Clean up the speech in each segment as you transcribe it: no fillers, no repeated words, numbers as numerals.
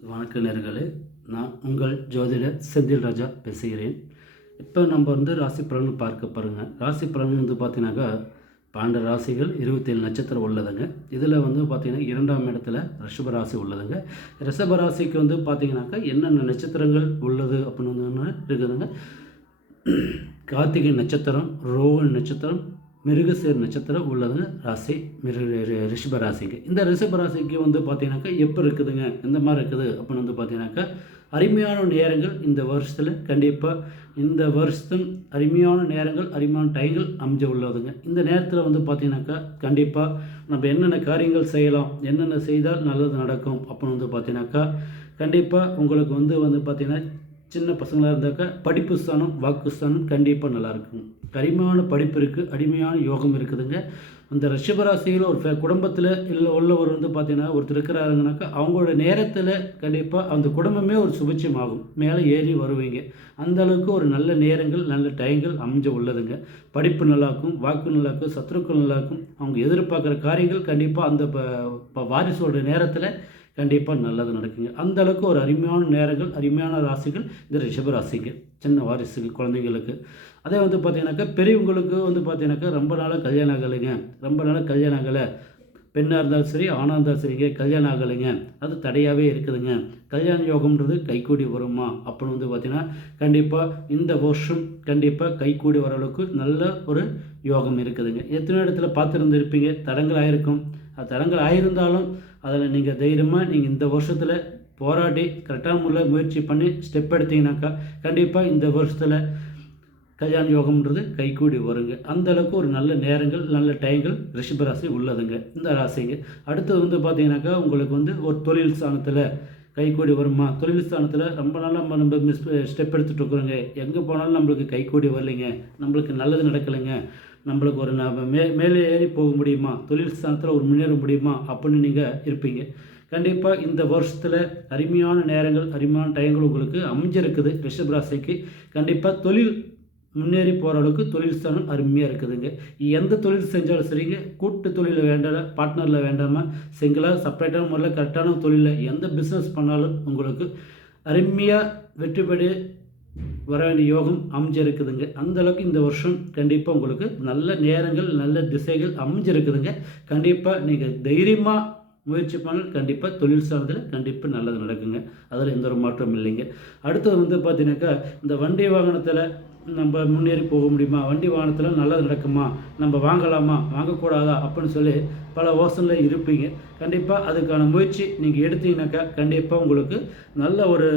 வணக்க நேயர்களே, நான் உங்கள் ஜோதிடர் செந்தில் ராஜா பேசுகிறேன். இப்போ நம்ம ராசி பலன் பார்க்க பாருங்க. ராசி பலன் பார்த்தீங்கன்னாக்கா 12 ராசிகள் 27 நட்சத்திரம் உள்ளதுங்க. இதில் பார்த்தீங்கன்னா 2ஆம் இடத்துல ரிஷப ராசி உள்ளதுங்க. ரிஷப ராசிக்கு பார்த்தீங்கன்னாக்கா என்னென்ன நட்சத்திரங்கள் உள்ளது அப்படின்னு ஒன்று இருக்குதுங்க. கார்த்திகை நட்சத்திரம், ரோஹிணி நட்சத்திரம், மிருகசீர் நட்சத்திரம் உள்ளதுங்க ராசி ரிஷப ராசிக்கு. இந்த ரிஷப ராசிக்கு பார்த்தீங்கன்னாக்கா எப்போ இருக்குதுங்க, எந்த மாதிரி இருக்குது அப்படின்னு பார்த்தீங்கன்னாக்கா அருமையான நேரங்கள் இந்த வருஷத்தில் கண்டிப்பாக இந்த வருஷத்தும் அருமையான நேரங்கள் அருமையான டைங்கள் அமைஞ்ச உள்ளதுங்க. இந்த நேரத்தில் பார்த்தீங்கன்னாக்கா கண்டிப்பாக நம்ம என்னென்ன காரியங்கள் செய்யலாம், என்னென்ன செய்தால் நல்லது நடக்கும் அப்படின்னு பார்த்தீங்கன்னாக்கா கண்டிப்பாக உங்களுக்கு பார்த்தீங்கன்னா சின்ன பசங்களாக இருந்தாக்கா படிப்பு ஸ்தானம், வாக்கு ஸ்தானம் கண்டிப்பாக நல்லாயிருக்கும். அருமையான படிப்பு இருக்குது, அருமையான யோகம் இருக்குதுங்க. அந்த ரிஷபராசியில் ஒரு குடும்பத்தில் இல்லை உள்ளவர் பார்த்தீங்கன்னா ஒருத்தர் இருக்கிறாருங்கனாக்கா அவங்களோட நேரத்தில் கண்டிப்பாக அந்த குடும்பமே ஒரு சுபிட்சம் ஆகும், மேலே ஏறி வருவீங்க. அந்தளவுக்கு ஒரு நல்ல நேரங்கள் நல்ல டைங்கள் அமைஞ்ச உள்ளதுங்க. படிப்பு நல்லாயிருக்கும், வாக்கு நல்லாயிருக்கும், சத்துருக்கள் நல்லாயிருக்கும். அவங்க எதிர்பார்க்குற காரியங்கள் கண்டிப்பாக அந்த வாரிசோட நேரத்தில் கண்டிப்பாக நல்லது நடக்குங்க. அந்த அளவுக்கு ஒரு அருமையான நேரங்கள் அருமையான ராசிகள் இந்த ரிஷப ராசிக்கு, சின்ன வாரிசுகள் குழந்தைங்களுக்கு. அதே பார்த்தீங்கன்னாக்கா பெரியவங்களுக்கு பார்த்தீங்கன்னாக்கா ரொம்ப நாளாக கல்யாணம் ஆகலைங்க, ரொம்ப நாளாக கல்யாணம் ஆகலை, பெண்ணாக இருந்தாலும் சரி ஆணாக இருந்தாலும் சரிங்க கல்யாணம் ஆகலைங்க, அது தடையாகவே இருக்குதுங்க, கல்யாண யோகம்ன்றது கைக்கூடி வருமா அப்படின்னு பார்த்தீங்கன்னா கண்டிப்பாக இந்த வருஷம் கண்டிப்பாக கைக்கூடி வர அளவுக்கு நல்ல ஒரு யோகம் இருக்குதுங்க. எத்தனை இடத்துல பார்த்துருந்துருப்பீங்க, தடங்கள் ஆகிருக்கும். அது தடங்கள் ஆகியிருந்தாலும் அதில் நீங்கள் தைரியமாக நீங்கள் இந்த வருஷத்தில் போராடி கரெக்டான முறையில் முயற்சி பண்ணி ஸ்டெப் எடுத்தீங்கன்னாக்கா கண்டிப்பாக இந்த வருஷத்தில் கல்யாண யோகம்ன்றது கைக்கூடி வருங்க. அந்தளவுக்கு ஒரு நல்ல நேரங்கள் நல்ல டைங்கள் ரிஷபராசி உள்ளதுங்க இந்த ராசிங்க. அடுத்தது பார்த்தீங்கன்னாக்கா உங்களுக்கு ஒரு தொழில் ஸ்தானத்தில் கைக்கூடி வருமா, தொழில் ஸ்தானத்தில் ரொம்ப நாளாக நம்ம ஸ்டெப் எடுத்துகிட்டு இருக்கிறோங்க, எங்கே போனாலும் நம்மளுக்கு கைக்கூடி வரலைங்க, நம்மளுக்கு நல்லது நடக்கலைங்க, நம்மளுக்கு ஒரு மேலே ஏறி போக முடியுமா, தொழில் ஸ்தானத்தில் ஒரு முன்னேற முடியுமா அப்படின்னு நீங்கள் இருப்பீங்க. கண்டிப்பாக இந்த வருஷத்தில் அருமையான நேரங்கள் அருமையான டைங்கள் உங்களுக்கு அமைஞ்சிருக்குது ரிஷபராசிக்கு. கண்டிப்பாக தொழில் முன்னேறி போகிற அளவுக்கு தொழில் ஸ்தானம் அருமையாக இருக்குதுங்க. எந்த தொழில் செஞ்சாலும் சரிங்க, கூட்டு தொழிலில் வேண்டாம், பார்ட்னரில் வேண்டாமல் சிங்கிளாக செப்பரேட்டான முறையில் கரெக்டான தொழிலில் எந்த பிஸ்னஸ் பண்ணாலும் உங்களுக்கு அருமையாக வெற்றிப்படி வர வேண்டிய யோகம் அமைஞ்சிருக்குதுங்க. அந்தளவுக்கு இந்த வருஷம் கண்டிப்பாக உங்களுக்கு நல்ல நேரங்கள் நல்ல திசைகள் அமைஞ்சிருக்குதுங்க. கண்டிப்பாக நீங்கள் தைரியமாக முயற்சி பண்ணால் கண்டிப்பாக தொழில் ஸ்தானத்தில் கண்டிப்பாக நல்லது நடக்குங்க. அதில் எந்த ஒரு மாற்றம் இல்லைங்க. அடுத்தது பார்த்தீங்கன்னாக்கா இந்த வண்டி வாகனத்தில் நம்ம முன்னேறி போக முடியுமா, வண்டி வாகனத்தில் நல்லது நடக்குமா, நம்ம வாங்கலாமா வாங்கக்கூடாதா அப்படின்னு சொல்லி பல யோசனையில் இருப்பீங்க. கண்டிப்பாக அதுக்கான முயற்சி நீங்கள் எடுத்தீங்கன்னாக்கா கண்டிப்பாக உங்களுக்கு நல்ல ஒரு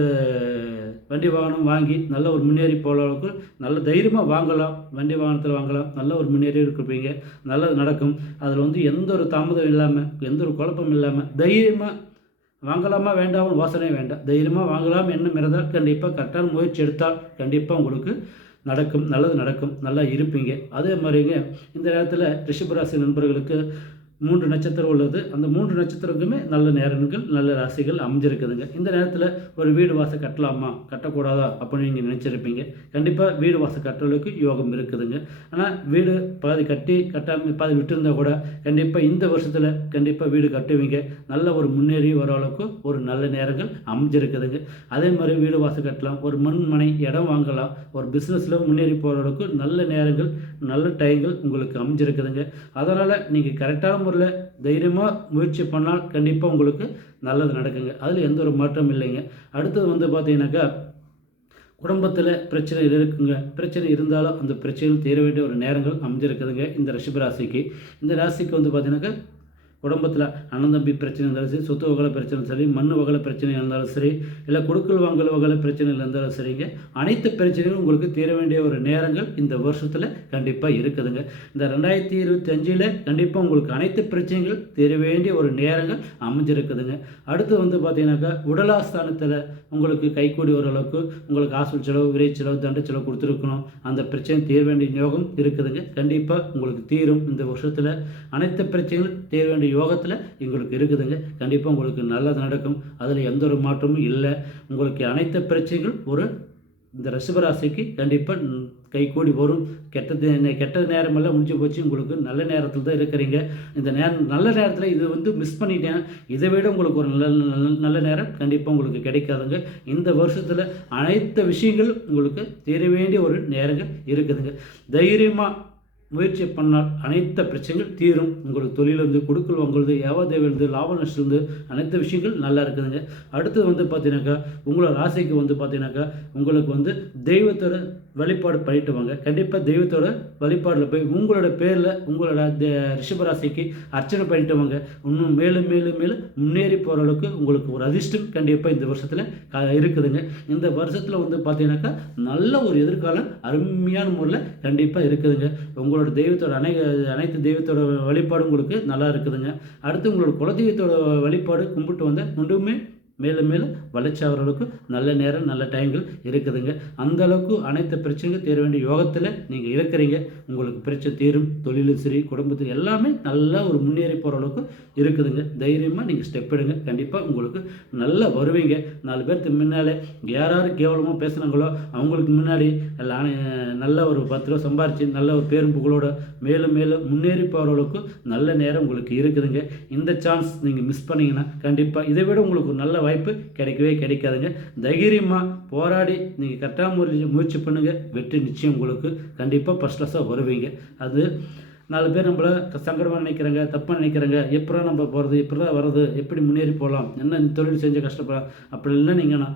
வண்டி வாகனம் வாங்கி நல்ல ஒரு முன்னேறி போகிற அளவுக்கு நல்ல தைரியமாக வாங்கலாம், வண்டி வாகனத்தில் வாங்கலாம், நல்ல ஒரு முன்னேறி இருப்பீங்க, நல்லது நடக்கும். அதில் எந்த ஒரு தாமதம் இல்லாமல் எந்த ஒரு குழப்பம் இல்லாமல் தைரியமாக வாங்கலாமா வேண்டாம் யோசனை வேண்டாம், தைரியமாக வாங்கலாம் எண்ணம் இருந்தால் கண்டிப்பாக கரெக்டான முயற்சி எடுத்தால் கண்டிப்பாக உங்களுக்கு நடக்கும், நல்லது நடக்கும், நல்லா இருப்பீங்க. அதே மாதிரிங்க இந்த நேரத்தில் ரிஷபராசி நண்பர்களுக்கு 3 நட்சத்திரம் உள்ளது. அந்த 3 நட்சத்திரத்துக்குமே நல்ல நேரங்கள் நல்ல ராசிகள் அமைஞ்சிருக்குதுங்க. இந்த நேரத்தில் ஒரு வீடு வாசல் கட்டலாமா கட்டக்கூடாதா அப்படின்னு நீங்கள் நினச்சிருப்பீங்க. கண்டிப்பாக வீடு வாசல் கட்டுறதுக்கு யோகம் இருக்குதுங்க. ஆனால் வீடு பாதி கட்டி கட்டாமல் பாதி விட்டுருந்தா கூட கண்டிப்பாக இந்த வருஷத்தில் கண்டிப்பாக வீடு கட்டுவீங்க. நல்ல ஒரு முன்னேறி வர அளவுக்கு ஒரு நல்ல நேரங்கள் அமைஞ்சிருக்குதுங்க. அதே மாதிரி வீடு வாசல் கட்டலாம், ஒரு மண் மனை இடம் வாங்கலாம், ஒரு பிஸ்னஸில் முன்னேறி போகிற அளவுக்கு நல்ல நேரங்கள் நல்ல டைங்கள் உங்களுக்கு அமைஞ்சிருக்குதுங்க. அதனால் நீங்கள் கரெக்டான முறையில் தைரியமாக முயற்சி பண்ணால் கண்டிப்பாக உங்களுக்கு நல்லது நடக்குங்க. அதில் எந்த ஒரு மாற்றம் இல்லைங்க. அடுத்தது பார்த்தீங்கன்னாக்கா குடும்பத்தில் பிரச்சனை இருக்குங்க. பிரச்சனை இருந்தாலும் அந்த பிரச்சனைகள் தீர வேண்டிய ஒரு நேரங்கள் அமைஞ்சிருக்குதுங்க இந்த ரிஷபராசிக்கு. இந்த ராசிக்கு பார்த்தீங்கன்னாக்கா குடும்பத்தில் அண்ணன் தம்பி பிரச்சனை இருந்தாலும் சரி, சொத்து வகலை பிரச்சனை சரி, மண் வகலை பிரச்சனை இருந்தாலும் சரி, இல்லை கொடுக்கல் வாங்கல் வகலை பிரச்சனைகள் இருந்தாலும் சரிங்க, அனைத்து பிரச்சனைகளும் உங்களுக்கு தீர வேண்டிய ஒரு நேரங்கள் இந்த வருஷத்தில் கண்டிப்பாக இருக்குதுங்க. இந்த 2025 கண்டிப்பாக உங்களுக்கு அனைத்து பிரச்சனைகள் தீர வேண்டிய ஒரு நேரங்கள் அமைஞ்சிருக்குதுங்க. அடுத்து பார்த்தீங்கன்னாக்கா உடலாஸ்தானத்தில் உங்களுக்கு கைக்கூடி ஓரளவுக்கு உங்களுக்கு ஹாஸ்பிட்டல் செலவு, விரை செலவு, தண்ட செலவு கொடுத்துருக்கணும், அந்த பிரச்சனை தீர வேண்டிய யோகம் இருக்குதுங்க. கண்டிப்பாக உங்களுக்கு தீரும். இந்த வருஷத்தில் அனைத்து பிரச்சனைகளும் தீர வேண்டிய யோகத்தில் எங்களுக்கு இருக்குதுங்க. கண்டிப்பாக உங்களுக்கு நல்லது நடக்கும், அதில் எந்த ஒரு மாற்றமும் இல்லை. உங்களுக்கு அனைத்து பிரச்சனைகள் ஒரு இந்த ரிஷபராசிக்கு கண்டிப்பாக கைகூடி வரும். கெட்ட நேரமெல்லாம் முடிஞ்சு போச்சு. உங்களுக்கு நல்ல நேரத்தில் தான் இருக்கிறீங்க. இந்த நல்ல நேரத்தில் இது வந்து மிஸ் பண்ணிட்டேன். இதை விட உங்களுக்கு ஒரு நல்ல நேரம் கண்டிப்பாக உங்களுக்கு கிடைக்காதுங்க. இந்த வருஷத்தில் அனைத்து விஷயங்கள் உங்களுக்கு தீர வேண்டிய ஒரு நேரங்கள் இருக்குதுங்க. தைரியமாக முயற்சி பண்ணால் அனைத்து பிரச்சனைகள் தீரும். உங்களுக்கு தொழிலிருந்து கொடுக்கல் வாங்குறது, வியாபாரத்திலிருந்து, லாப நஷ்டத்துலேருந்து அனைத்து விஷயங்கள் நல்லா இருக்குதுங்க. அடுத்தது வந்து பார்த்தீங்கன்னாக்கா உங்களோட ராசிக்கு வந்து பார்த்தீங்கன்னாக்கா உங்களுக்கு வந்து தெய்வத்தோட வழிபாடு பண்ணிட்டு வாங்க. கண்டிப்பாக தெய்வத்தோட வழிபாடில் போய் உங்களோட பேரில் உங்களோட ரிஷபராசிக்கு அர்ச்சனை பண்ணிட்டு வாங்க. இன்னும் மேலும் மேலும் மேலும் முன்னேறி போகிற அளவுக்கு உங்களுக்கு ஒரு அதிர்ஷ்டம் கண்டிப்பாக இந்த வருஷத்தில் இருக்குதுங்க. இந்த வருஷத்தில் வந்து பார்த்தீங்கன்னாக்கா நல்ல ஒரு எதிர்காலம் அருமையான முறையில் கண்டிப்பாக இருக்குதுங்க. உங்களோட தெய்வத்தோட அனைத்து தெய்வத்தோட வழிபாடு உங்களுக்கு நல்லா இருக்குதுங்க. அடுத்து உங்களோட குலதெய்வத்தோட வழிபாடு கும்பிட்டு வந்தால் ஒன்றுமே மேலும் மேலும் வளர்ச்சி ஆகிறவர்களுக்கு நல்ல நேரம் நல்ல டைம்கள் இருக்குதுங்க. அந்த அளவுக்கு அனைத்து பிரச்சனையும் தீர வேண்டிய யோகத்தில் நீங்கள் இருக்கிறீங்க. உங்களுக்கு பிரச்சனை தீரும். தொழிலும் சரி, குடும்பத்தில் எல்லாமே நல்லா ஒரு முன்னேறி போகிற அளவுக்கு இருக்குதுங்க. தைரியமாக நீங்கள் ஸ்டெப் எடுங்க. கண்டிப்பாக உங்களுக்கு நல்லா வருவீங்க. 4 பேருக்கு முன்னாலே யார் கேவலமாக பேசுனாங்களோ அவங்களுக்கு முன்னாடி நல்ல ஒரு 10 ரூபா சம்பாரித்து நல்ல ஒரு பேரும் புகழோட மேலும் மேலும் முன்னேறி போகிற அளவுக்கு நல்ல நேரம் உங்களுக்கு இருக்குதுங்க. இந்த சான்ஸ் நீங்கள் மிஸ் பண்ணிங்கன்னா கண்டிப்பாக இதை விட உங்களுக்கு ஒரு நல்ல வாய்ப்பு கிடைக்கவே கிடைக்காதுங்க. தைரியமாக போராடி நீங்கள் கரெக்டாக முயற்சி பண்ணுங்கள். வெற்றி நிச்சயம் உங்களுக்கு கண்டிப்பாக ஃபஸ்ட் கிளாஸாக வருவீங்க. அது 4 பேர் நம்மளை சங்கடமாக நினைக்கிறாங்க, தப்பாக நினைக்கிறாங்க. எப்படா நம்ம போகிறது, எப்படி தான் வர்றது, எப்படி முன்னேறி போகலாம், என்ன தொழில் செஞ்சு கஷ்டப்படலாம் அப்படி இல்லை. நீங்கன்னா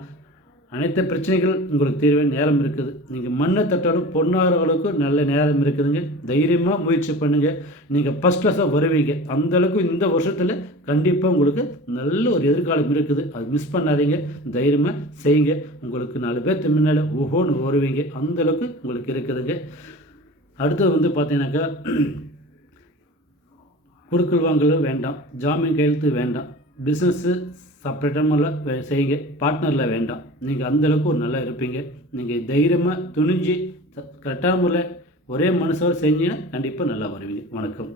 அனைத்து பிரச்சனைகள் உங்களுக்கு தீர்வே நேரம் இருக்குது. நீங்கள் மண்ணை தட்டாலும் பொண்ணாகிற அளவுக்கு நல்ல நேரம் இருக்குதுங்க. தைரியமாக முயற்சி பண்ணுங்கள். நீங்கள் ஃபஸ்ட் கிளாஸாக வருவீங்க. அந்தளவுக்கு இந்த வருஷத்தில் கண்டிப்பாக உங்களுக்கு நல்ல ஒரு எதிர்காலம் இருக்குது. அது மிஸ் பண்ணாதீங்க. தைரியமாக செய்யுங்க. உங்களுக்கு 4 பேர்த்து முன்னால் ஓஹோன்னு வருவீங்க. அந்தளவுக்கு உங்களுக்கு இருக்குதுங்க. அடுத்தது வந்து பார்த்தீங்கன்னாக்கா கொடுக்கல் வாங்கலும் வேண்டாம், ஜாமீன் கையெழுத்து வேண்டாம், பிஸ்னஸ்ஸு செப்பரேட்டாக செய்யுங்க, பார்ட்னரில் வேண்டாம். நீங்கள் அந்தளவுக்கு ஒரு நல்லா இருப்பீங்க. நீங்கள் தைரியமாக துணிஞ்சு கரெக்டான முறையில் ஒரே மனசோடு செஞ்சீங்கன்னா கண்டிப்பாக நல்லா வருவீங்க. வணக்கம்.